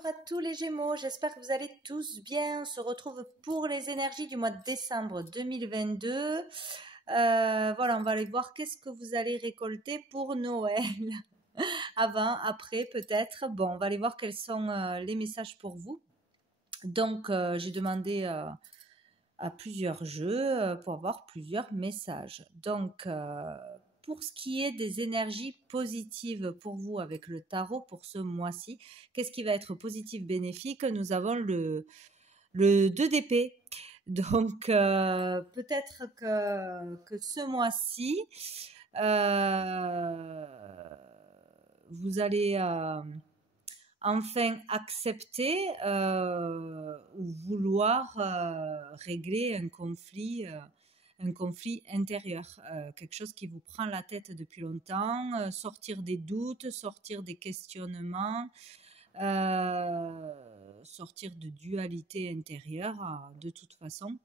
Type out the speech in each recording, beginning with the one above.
Bonjour à tous les Gémeaux, j'espère que vous allez tous bien. On se retrouve pour les énergies du mois de décembre 2022. Voilà, on va aller voir qu'est-ce que vous allez récolter pour Noël. Avant, après, peut-être. Bon, on va aller voir quels sont les messages pour vous. Donc, j'ai demandé à plusieurs jeux pour avoir plusieurs messages. Donc, pour ce qui est des énergies positives pour vous avec le tarot pour ce mois-ci, qu'est-ce qui va être positif, bénéfique? Nous avons le 2 d'épée. Donc, peut-être que ce mois-ci, vous allez enfin accepter ou vouloir régler un conflit intérieur, quelque chose qui vous prend la tête depuis longtemps, sortir des doutes, sortir des questionnements, sortir de dualité intérieure de toute façon,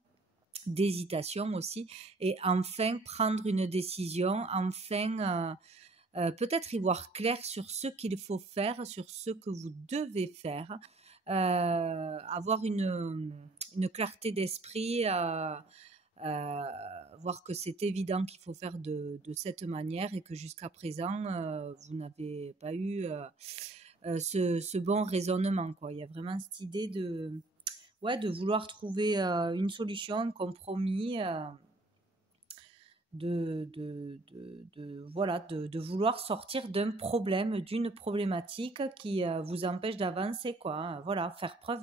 d'hésitation aussi, et enfin prendre une décision, enfin peut-être y voir clair sur ce qu'il faut faire, sur ce que vous devez faire, avoir une clarté d'esprit, voir que c'est évident qu'il faut faire de cette manière et que jusqu'à présent, vous n'avez pas eu ce bon raisonnement, quoi. Il y a vraiment cette idée de vouloir trouver une solution, un compromis, de vouloir sortir d'un problème, d'une problématique qui vous empêche d'avancer, quoi, hein. Voilà, faire preuve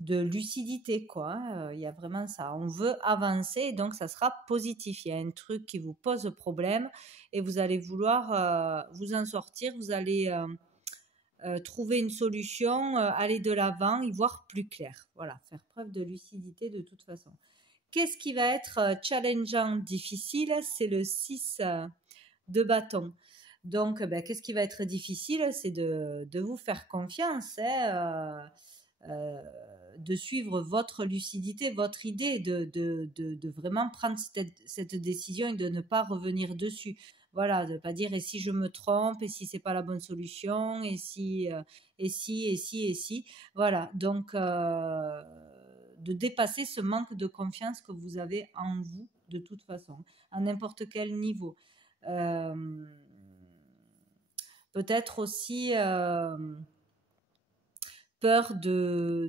de lucidité, quoi. Il y a vraiment ça. On veut avancer, donc ça sera positif. Il y a un truc qui vous pose problème et vous allez vouloir vous en sortir. Vous allez trouver une solution, aller de l'avant, y voir plus clair. Voilà, faire preuve de lucidité de toute façon. Qu'est-ce qui va être challengeant, difficile? C'est le 6 de bâton. Donc, qu'est-ce qui va être difficile? C'est de vous faire confiance, hein, de suivre votre lucidité, votre idée, de vraiment prendre cette décision et de ne pas revenir dessus. Voilà, de ne pas dire et si je me trompe, et si c'est pas la bonne solution, et si. Voilà, donc de dépasser ce manque de confiance que vous avez en vous de toute façon, à n'importe quel niveau. Peut-être aussi peur du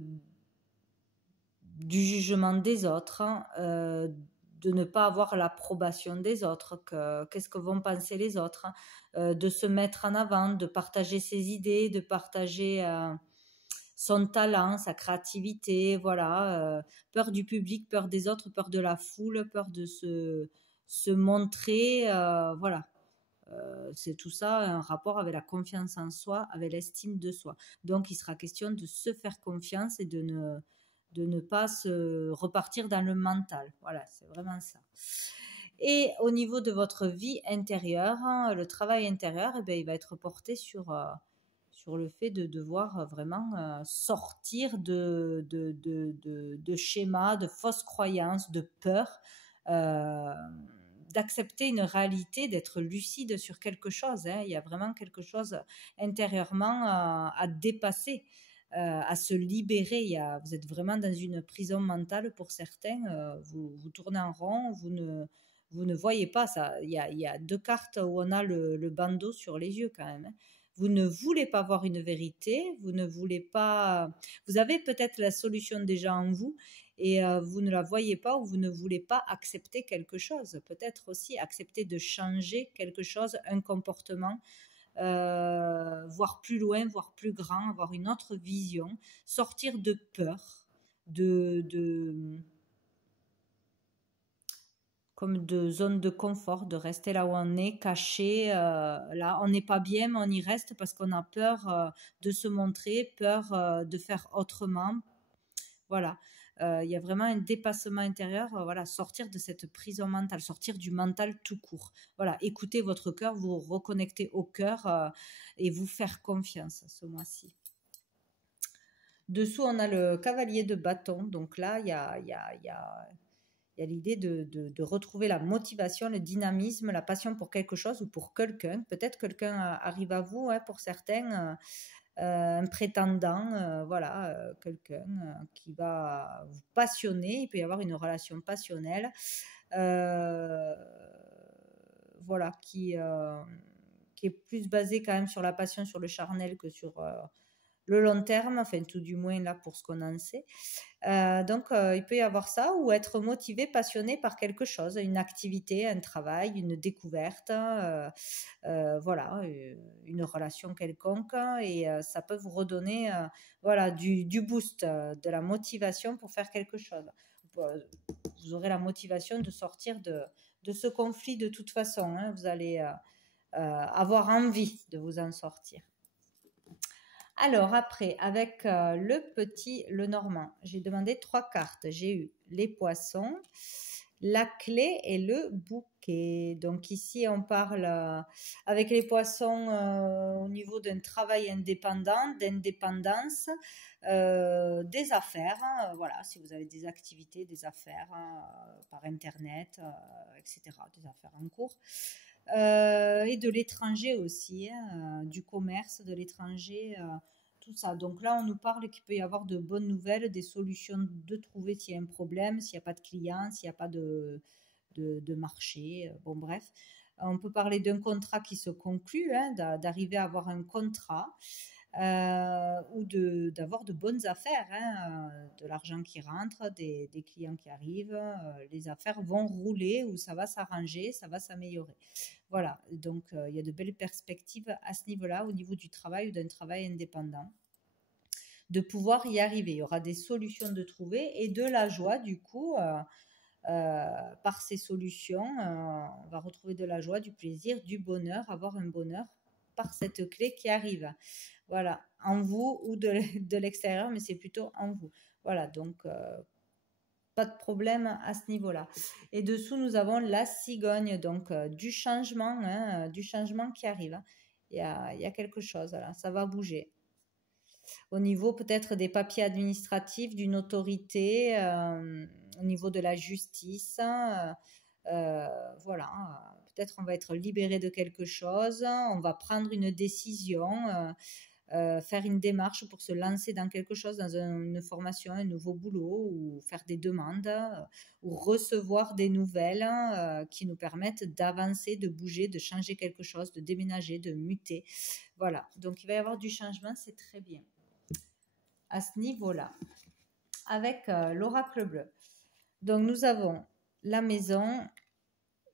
jugement des autres, de ne pas avoir l'approbation des autres, qu'est-ce que vont penser les autres, de se mettre en avant, de partager ses idées, de partager son talent, sa créativité, voilà, peur du public, peur des autres, peur de la foule, peur de se montrer, voilà. C'est tout ça un rapport avec la confiance en soi, avec l'estime de soi. Donc, il sera question de se faire confiance et de ne pas se repartir dans le mental. Voilà, c'est vraiment ça. Et au niveau de votre vie intérieure, hein, le travail intérieur, eh bien, il va être porté sur le fait de devoir vraiment sortir de schémas, de fausses croyances, de peurs, d'accepter une réalité, d'être lucide sur quelque chose, hein. Il y a vraiment quelque chose intérieurement à dépasser, à se libérer. Vous êtes vraiment dans une prison mentale pour certains. Vous tournez en rond, vous ne voyez pas ça. Il y a deux cartes où on a le bandeau sur les yeux quand même, hein. Vous ne voulez pas voir une vérité, vous ne voulez pas. Vous avez peut-être la solution déjà en vous et vous ne la voyez pas ou vous ne voulez pas accepter quelque chose. Peut-être aussi accepter de changer quelque chose, un comportement, voir plus loin, voir plus grand, avoir une autre vision, sortir de peur, comme de zone de confort, de rester là où on est, caché. Là, on n'est pas bien, mais on y reste parce qu'on a peur de se montrer, peur de faire autrement. Voilà. Il y a vraiment un dépassement intérieur, voilà, sortir de cette prison mentale, sortir du mental tout court. Voilà, écoutez votre cœur, vous reconnecter au cœur et vous faire confiance ce mois-ci. Dessous, on a le cavalier de bâton. Donc là, il y a l'idée de retrouver la motivation, le dynamisme, la passion pour quelque chose ou pour quelqu'un. Peut-être quelqu'un arrive à vous, hein, pour certains. un prétendant, voilà, quelqu'un qui va vous passionner. Il peut y avoir une relation passionnelle, euh, voilà, qui est plus basée quand même sur la passion, sur le charnel que sur le long terme, enfin tout du moins là pour ce qu'on en sait. Donc, il peut y avoir ça ou être motivé, passionné par quelque chose, une activité, un travail, une découverte, voilà, une relation quelconque et ça peut vous redonner voilà, du boost, de la motivation pour faire quelque chose. Vous aurez la motivation de sortir de ce conflit de toute façon. Hein. Vous allez avoir envie de vous en sortir. Alors après, avec le normand, j'ai demandé 3 cartes. J'ai eu les poissons, la clé et le bouquet. Donc ici, on parle avec les poissons au niveau d'un travail indépendant, d'indépendance, des affaires. Voilà, si vous avez des activités, des affaires par Internet, etc., des affaires en cours. Et de l'étranger aussi, hein, du commerce de l'étranger, tout ça. Donc là, on nous parle qu'il peut y avoir de bonnes nouvelles, des solutions de trouver s'il y a un problème, s'il n'y a pas de clients, s'il n'y a pas de marché. Bon, bref. On peut parler d'un contrat qui se conclut, hein, d'arriver à avoir un contrat. Ou d'avoir de bonnes affaires, hein, de l'argent qui rentre, des clients qui arrivent, les affaires vont rouler ou ça va s'arranger, ça va s'améliorer. Voilà, donc il y a de belles perspectives à ce niveau-là, au niveau du travail ou d'un travail indépendant, de pouvoir y arriver. Il y aura des solutions de trouver et de la joie, du coup, par ces solutions, on va retrouver de la joie, du plaisir, du bonheur, avoir un bonheur par cette clé qui arrive. Voilà, en vous ou de l'extérieur, mais c'est plutôt en vous. Voilà, donc pas de problème à ce niveau-là. Et dessous, nous avons la cigogne, donc du changement, hein, du changement qui arrive. Hein. Il y a quelque chose, là, ça va bouger. Au niveau peut-être des papiers administratifs, d'une autorité, au niveau de la justice, voilà. Peut-être on va être libéré de quelque chose, on va prendre une décision, faire une démarche pour se lancer dans quelque chose, dans une formation, un nouveau boulot, ou faire des demandes, ou recevoir des nouvelles qui nous permettent d'avancer, de bouger, de changer quelque chose, de déménager, de muter. Voilà, donc il va y avoir du changement, c'est très bien à ce niveau-là. Avec l'oracle bleu. Donc nous avons la maison,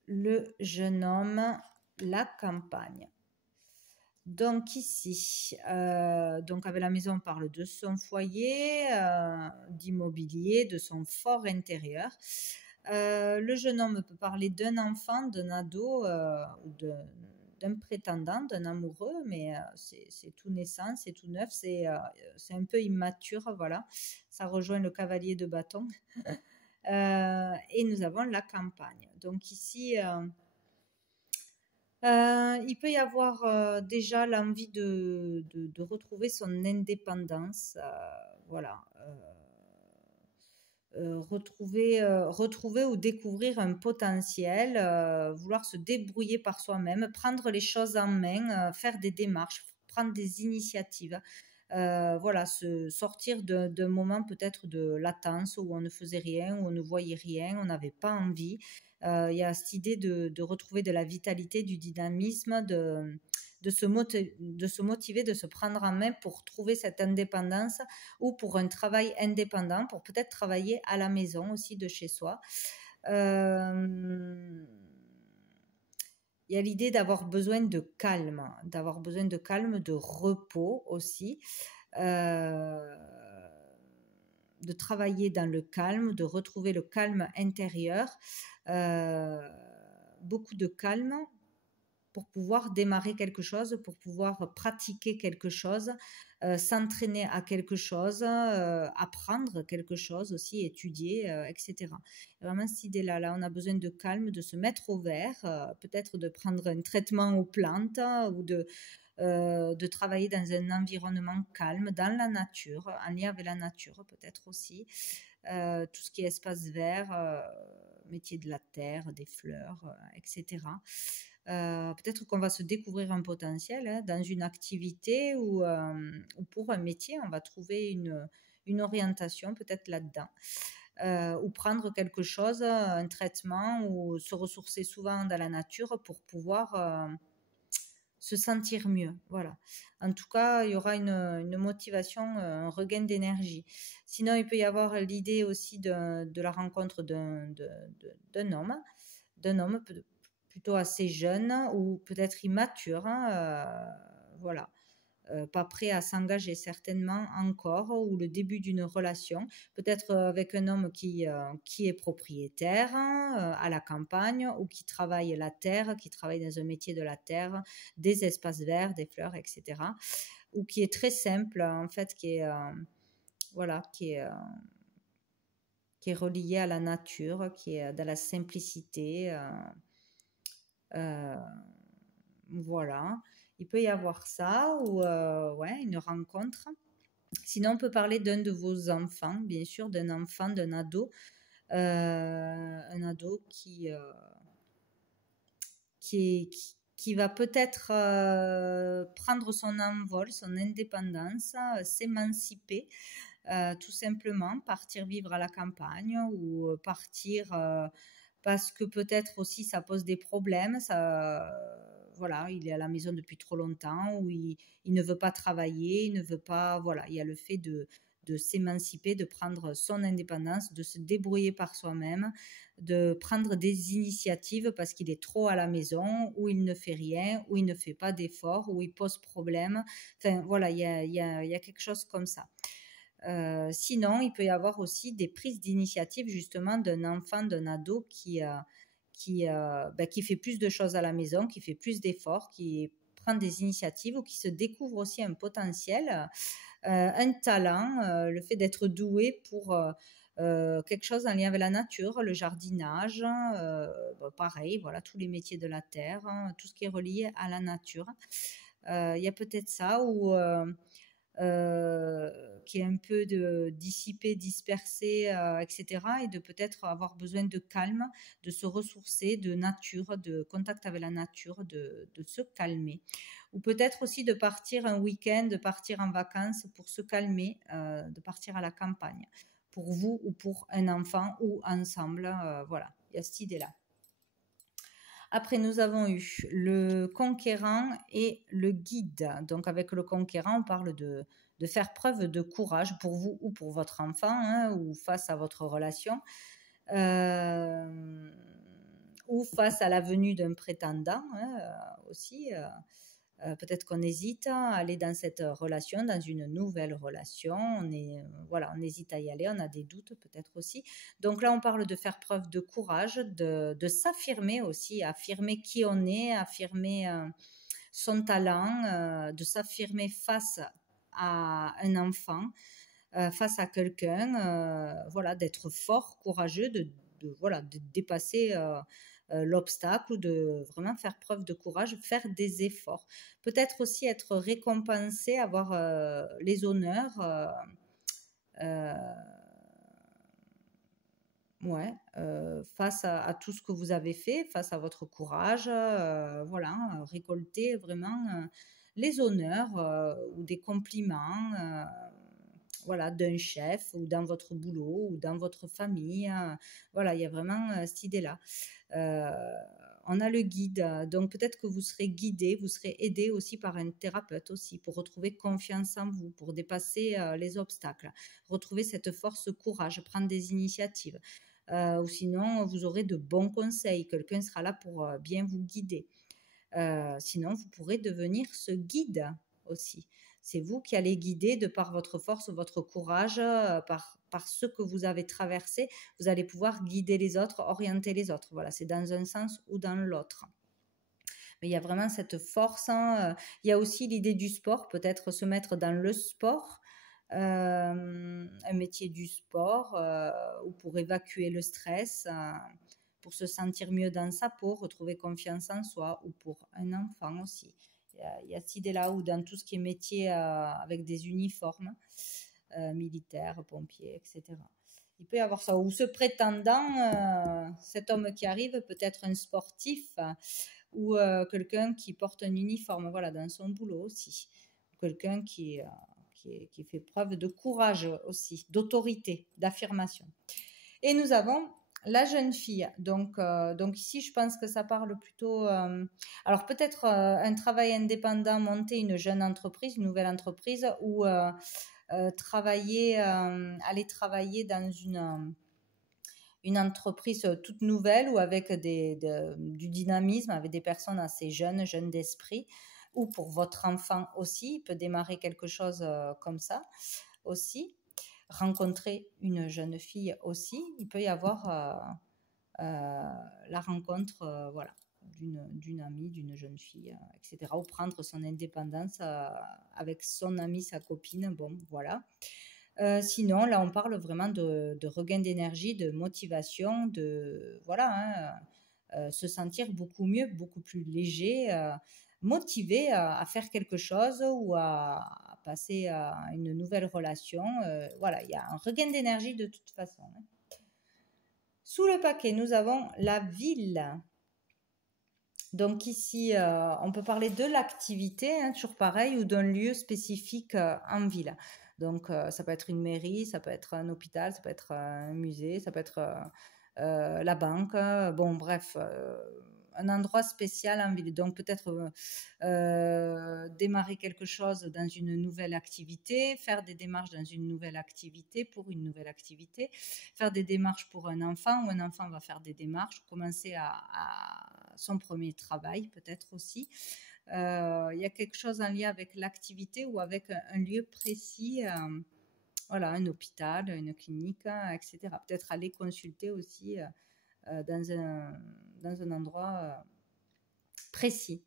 le jeune homme, la campagne. Donc ici, donc avec la maison, on parle de son foyer, d'immobilier, de son fort intérieur. Le jeune homme peut parler d'un enfant, d'un ado, ou d'un prétendant, d'un amoureux, mais c'est tout naissant, c'est tout neuf, c'est un peu immature, voilà. Ça rejoint le cavalier de bâton. Et nous avons la campagne. Donc ici, il peut y avoir déjà l'envie de retrouver son indépendance, voilà. Retrouver ou découvrir un potentiel, vouloir se débrouiller par soi-même, prendre les choses en main, faire des démarches, prendre des initiatives. Voilà, se sortir d'un moment peut-être de latence où on ne faisait rien, où on ne voyait rien, on n'avait pas envie. Il y a cette idée de retrouver de la vitalité, du dynamisme, de se motiver, de se prendre en main pour trouver cette indépendance ou pour un travail indépendant, pour peut-être travailler à la maison aussi de chez soi. Il y a l'idée d'avoir besoin de calme, de repos aussi, de travailler dans le calme, de retrouver le calme intérieur, beaucoup de calme pour pouvoir démarrer quelque chose, pour pouvoir pratiquer quelque chose, s'entraîner à quelque chose, apprendre quelque chose aussi, étudier, etc. Vraiment cette idée-là, là, on a besoin de calme, de se mettre au vert, peut-être de prendre un traitement aux plantes ou de travailler dans un environnement calme, dans la nature, en lien avec la nature peut-être aussi, tout ce qui est espace vert, métier de la terre, des fleurs, etc. Peut-être qu'on va se découvrir un potentiel hein, dans une activité ou pour un métier, on va trouver une orientation peut-être là-dedans. Ou prendre quelque chose, un traitement, ou se ressourcer souvent dans la nature pour pouvoir se sentir mieux. Voilà. En tout cas, il y aura une motivation, un regain d'énergie. Sinon, il peut y avoir l'idée aussi de la rencontre d'un homme plutôt assez jeune ou peut-être immature. Hein, voilà. Pas prêt à s'engager certainement encore, ou le début d'une relation, peut-être avec un homme qui est propriétaire à la campagne, ou qui travaille la terre, qui travaille dans un métier de la terre, des espaces verts, des fleurs, etc. Ou qui est très simple, en fait, voilà, qui est relié à la nature, qui est dans la simplicité. Euh, voilà. Il peut y avoir ça, ou ouais, une rencontre. Sinon, on peut parler d'un de vos enfants, bien sûr, d'un enfant, d'un ado. Un ado qui va peut-être prendre son envol, son indépendance, s'émanciper, tout simplement, partir vivre à la campagne, ou partir parce que peut-être aussi ça pose des problèmes. Voilà, il est à la maison depuis trop longtemps, ou il ne veut pas travailler, il ne veut pas. Voilà, il y a le fait de s'émanciper, de prendre son indépendance, de se débrouiller par soi-même, de prendre des initiatives parce qu'il est trop à la maison, où il ne fait rien, où il ne fait pas d'efforts, où il pose problème. Enfin, voilà, il y a quelque chose comme ça. Sinon, il peut y avoir aussi des prises d'initiative justement d'un enfant, d'un ado qui fait plus de choses à la maison, qui fait plus d'efforts, qui prend des initiatives, ou qui se découvre aussi un potentiel, un talent, le fait d'être doué pour quelque chose en lien avec la nature, le jardinage, pareil, voilà, tous les métiers de la terre, hein, tout ce qui est relié à la nature. Il y a peut-être ça, ou qui est un peu dissipé, dispersé, etc. Et de peut-être avoir besoin de calme, de se ressourcer, de nature, de contact avec la nature, de se calmer. Ou peut-être aussi de partir un week-end, de partir en vacances pour se calmer, de partir à la campagne, pour vous ou pour un enfant, ou ensemble. Voilà, il y a cette idée-là. Après, nous avons eu le conquérant et le guide. Donc, avec le conquérant, on parle de faire preuve de courage pour vous ou pour votre enfant, hein, ou face à votre relation, ou face à la venue d'un prétendant, hein, aussi. Peut-être qu'on hésite à aller dans cette relation, dans une nouvelle relation. Voilà, on hésite à y aller, on a des doutes peut-être aussi. Donc là, on parle de faire preuve de courage, de s'affirmer aussi, affirmer qui on est, affirmer son talent, de s'affirmer face à un enfant, face à quelqu'un, voilà, d'être fort, courageux, voilà, de dépasser l'obstacle, ou de vraiment faire preuve de courage, faire des efforts. Peut-être aussi être récompensé, avoir les honneurs. Euh, ouais, face à tout ce que vous avez fait, face à votre courage, voilà, récolter vraiment les honneurs, ou des compliments, voilà, d'un chef, ou dans votre boulot, ou dans votre famille. Voilà, il y a vraiment cette idée-là. Euh, on a le guide, donc peut-être que vous serez guidé, vous serez aidé aussi par un thérapeute aussi, pour retrouver confiance en vous, pour dépasser les obstacles, retrouver cette force, courage, prendre des initiatives. Ou sinon, vous aurez de bons conseils, quelqu'un sera là pour bien vous guider. Sinon, vous pourrez devenir ce guide aussi. C'est vous qui allez guider, de par votre force, votre courage, par ce que vous avez traversé. Vous allez pouvoir guider les autres, orienter les autres. Voilà, c'est dans un sens ou dans l'autre. Mais il y a vraiment cette force. Hein. Il y a aussi l'idée du sport, peut-être se mettre dans le sport. Un métier du sport, ou pour évacuer le stress, pour se sentir mieux dans sa peau, retrouver confiance en soi, ou pour un enfant aussi. Il y a cette idée-là, ou dans tout ce qui est métier avec des uniformes, militaires, pompiers, etc. Il peut y avoir ça. Ou ce prétendant, cet homme qui arrive, peut être un sportif, ou quelqu'un qui porte un uniforme, voilà, dans son boulot aussi. Quelqu'un qui fait preuve de courage aussi, d'autorité, d'affirmation. Et nous avons la jeune fille. Donc ici, je pense que ça parle plutôt... alors peut-être un travail indépendant, monter une jeune entreprise, une nouvelle entreprise, ou aller travailler dans une entreprise toute nouvelle ou avec du dynamisme, avec des personnes assez jeunes d'esprit, ou pour votre enfant aussi, il peut démarrer quelque chose comme ça aussi. Rencontrer une jeune fille aussi, il peut y avoir la rencontre voilà, d'une amie, d'une jeune fille, etc. Ou prendre son indépendance avec son amie, sa copine, bon, voilà. Sinon, là, on parle vraiment de regain d'énergie, de motivation, de voilà, se sentir beaucoup mieux, beaucoup plus léger, motivé à faire quelque chose ou à passer à une nouvelle relation. Voilà, il y a un regain d'énergie de toute façon. Sous le paquet, nous avons la ville. Donc ici, on peut parler de l'activité, toujours pareil, ou d'un lieu spécifique en ville. Donc, ça peut être une mairie, ça peut être un hôpital, ça peut être un musée, ça peut être la banque. Bon, bref, un endroit spécial en ville. Donc, peut-être démarrer quelque chose dans une nouvelle activité, faire des démarches dans une nouvelle activité pour une nouvelle activité, faire des démarches pour un enfant, ou un enfant va faire des démarches, commencer à son premier travail peut-être aussi. Il y a quelque chose en lien avec l'activité ou avec un lieu précis, voilà, un hôpital, une clinique, etc. Peut-être aller consulter aussi dans un endroit précis.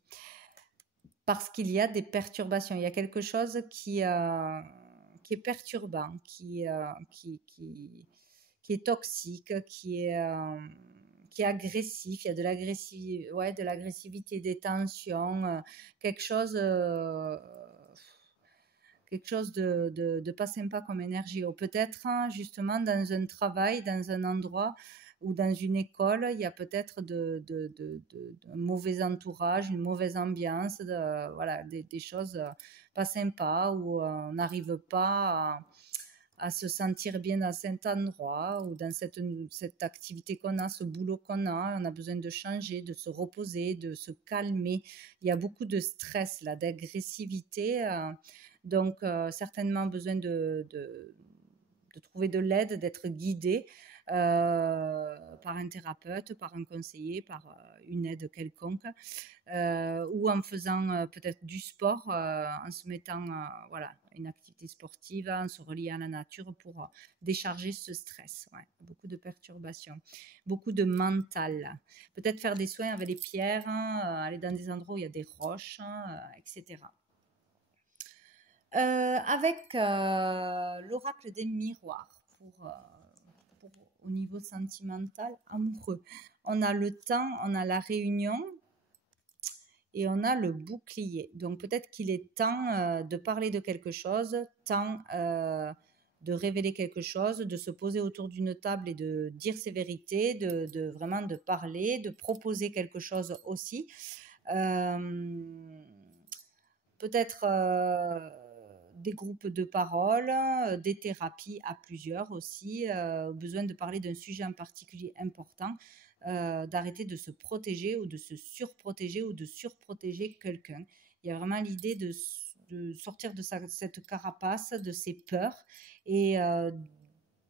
Parce qu'il y a des perturbations, il y a quelque chose qui est perturbant, qui est toxique, qui est agressif, il y a de l'agressivité, des tensions, quelque chose de pas sympa comme énergie. Ou peut-être justement dans un travail, dans un endroit ou dans une école, il y a peut-être un mauvais entourage, une mauvaise ambiance, voilà, des choses pas sympas où on n'arrive pas à se sentir bien dans cet endroit ou dans cette activité qu'on a, ce boulot qu'on a. On a besoin de changer, de se reposer, de se calmer. Il y a beaucoup de stress là, d'agressivité. Donc, certainement besoin de trouver de l'aide, d'être guidé par un thérapeute, par un conseiller, par une aide quelconque, ou en faisant peut-être du sport, en se mettant voilà, une activité sportive, en se reliant à la nature pour décharger ce stress. Ouais. Beaucoup de perturbations, beaucoup de mental. Peut-être faire des soins avec les pierres, aller dans des endroits où il y a des roches, etc. Avec l'oracle des miroirs pour au niveau sentimental, amoureux. On a le temps, on a la réunion et on a le bouclier. Donc peut-être qu'il est temps de parler de quelque chose, temps de révéler quelque chose, de se poser autour d'une table et de dire ses vérités, de vraiment de parler, de proposer quelque chose aussi. Peut-être des groupes de parole, des thérapies à plusieurs aussi, besoin de parler d'un sujet en particulier important, d'arrêter de se protéger ou de se surprotéger ou de surprotéger quelqu'un. Il y a vraiment l'idée de sortir de cette carapace, de ses peurs et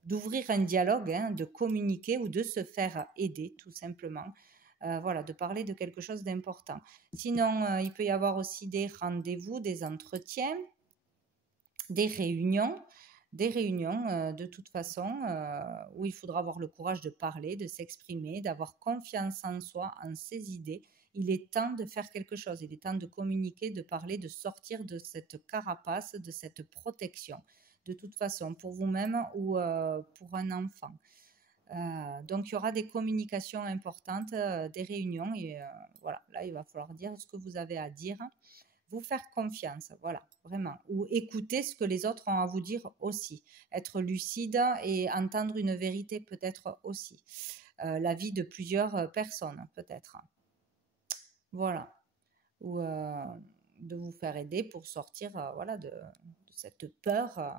d'ouvrir un dialogue, de communiquer ou de se faire aider tout simplement. Voilà, de parler de quelque chose d'important. Sinon, il peut y avoir aussi des rendez-vous, des entretiens, des réunions de toute façon, où il faudra avoir le courage de parler, de s'exprimer, d'avoir confiance en soi, en ses idées. Il est temps de faire quelque chose, il est temps de communiquer, de parler, de sortir de cette carapace, de cette protection, de toute façon, pour vous-même ou pour un enfant. Donc, il y aura des communications importantes, des réunions, et voilà, là, il va falloir dire ce que vous avez à dire, vous faire confiance, voilà, vraiment, ou écouter ce que les autres ont à vous dire aussi, être lucide et entendre une vérité peut-être aussi, l'avis de plusieurs personnes peut-être. Voilà. Ou de vous faire aider pour sortir voilà, de cette peur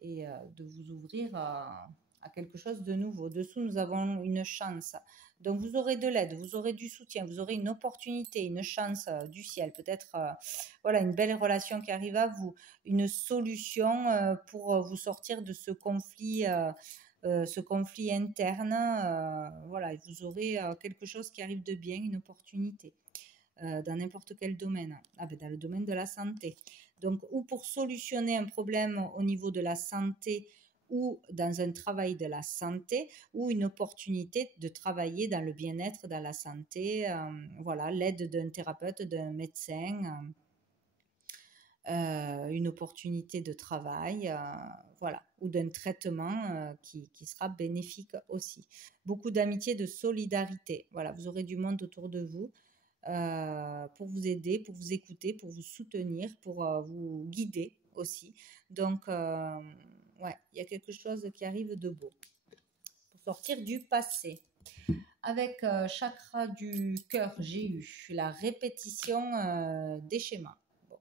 et de vous ouvrir à quelque chose de nouveau. Dessous, nous avons une chance. Donc, vous aurez de l'aide, vous aurez du soutien, vous aurez une opportunité, une chance du ciel, peut-être voilà, une belle relation qui arrive à vous, une solution pour vous sortir de ce conflit interne. Voilà, vous aurez quelque chose qui arrive de bien, une opportunité. Dans n'importe quel domaine. Ah ben, dans le domaine de la santé. Donc, ou pour solutionner un problème au niveau de la santé ou dans un travail de la santé, ou une opportunité de travailler dans le bien-être, dans la santé, voilà, l'aide d'un thérapeute, d'un médecin, une opportunité de travail, voilà, ou d'un traitement qui sera bénéfique aussi. Beaucoup d'amitié, de solidarité. Voilà, vous aurez du monde autour de vous pour vous aider, pour vous écouter, pour vous soutenir, pour vous guider aussi. Donc, ouais, il y a quelque chose qui arrive de beau. Pour sortir du passé. Avec chakra du cœur, j'ai eu la répétition des schémas. Bon.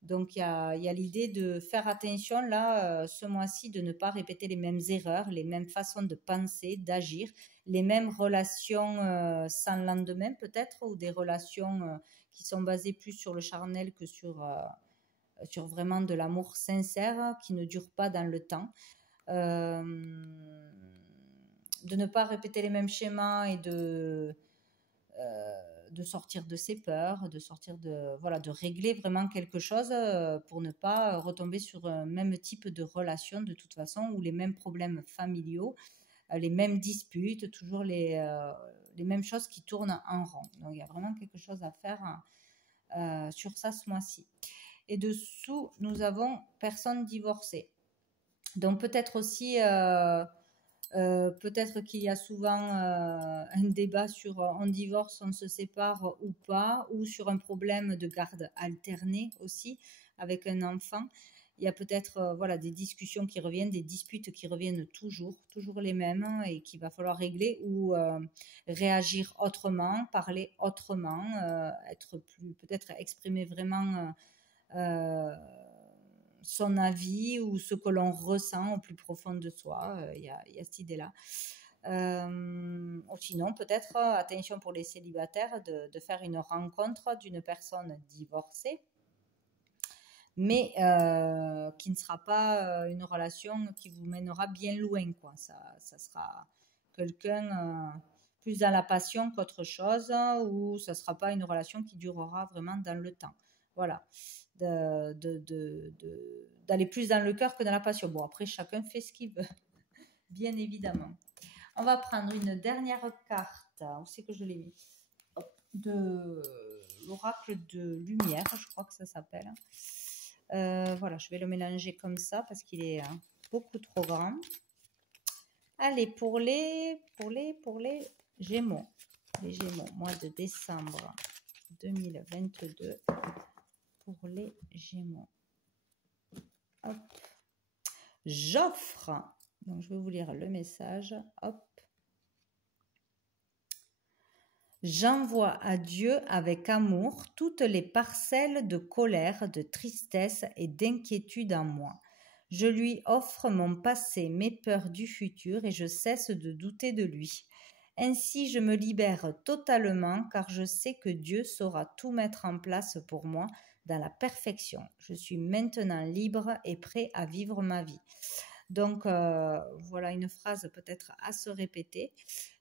Donc, il y a l'idée de faire attention, là, ce mois-ci, de ne pas répéter les mêmes erreurs, les mêmes façons de penser, d'agir, les mêmes relations sans lendemain, peut-être, ou des relations qui sont basées plus sur le charnel que sur vraiment de l'amour sincère, qui ne dure pas dans le temps. De ne pas répéter les mêmes schémas et de sortir de ses peurs, de sortir voilà, de régler vraiment quelque chose pour ne pas retomber sur un même type de relation de toute façon, ou les mêmes problèmes familiaux, les mêmes disputes, toujours les mêmes choses qui tournent en rond. Donc il y a vraiment quelque chose à faire sur ça ce mois-ci. Et dessous, nous avons personne divorcée. Donc peut-être aussi peut-être qu'il y a souvent un débat sur on divorce, on se sépare ou pas, ou sur un problème de garde alternée aussi avec un enfant. Il y a peut-être voilà, des discussions qui reviennent, des disputes qui reviennent toujours les mêmes, et qu'il va falloir régler, ou réagir autrement, parler autrement, être plus, peut-être exprimer vraiment son avis ou ce que l'on ressent au plus profond de soi. Il y a cette idée-là. Ou sinon, peut-être, attention pour les célibataires, de faire une rencontre d'une personne divorcée, mais qui ne sera pas une relation qui vous mènera bien loin, quoi. Ça sera quelqu'un plus dans la passion qu'autre chose, ou ça ne sera pas une relation qui durera vraiment dans le temps. Voilà. D'aller plus dans le cœur que dans la passion. Bon, après, chacun fait ce qu'il veut, bien évidemment. On va prendre une dernière carte. Où c'est que je l'ai mis? De l'oracle de lumière, je crois que ça s'appelle. Voilà, je vais le mélanger comme ça parce qu'il est beaucoup trop grand. Allez, pour les Gémeaux. Les Gémeaux, mois de décembre 2022. Pour les Gémeaux. Hop. J'offre. Donc, je vais vous lire le message. Hop. J'envoie à Dieu avec amour toutes les parcelles de colère, de tristesse et d'inquiétude en moi. Je lui offre mon passé, mes peurs du futur, et je cesse de douter de lui. Ainsi, je me libère totalement, car je sais que Dieu saura tout mettre en place pour moi dans la perfection. Je suis maintenant libre et prêt à vivre ma vie. Donc, voilà une phrase peut-être à se répéter.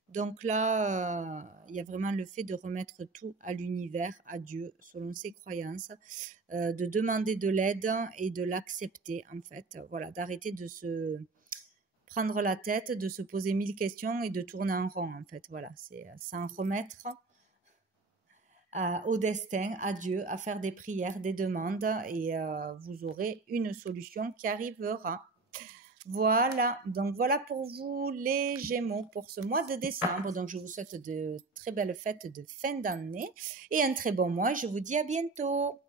Donc là, il y a vraiment le fait de remettre tout à l'univers, à Dieu, selon ses croyances, de demander de l'aide et de l'accepter, en fait. Voilà, d'arrêter de se prendre la tête, de se poser 1000 questions et de tourner en rond, en fait. Voilà, c'est s'en remettre au destin, à Dieu, à faire des prières, des demandes, et vous aurez une solution qui arrivera. Voilà, donc voilà pour vous les Gémeaux pour ce mois de décembre. Donc je vous souhaite de très belles fêtes de fin d'année et un très bon mois. Je vous dis à bientôt.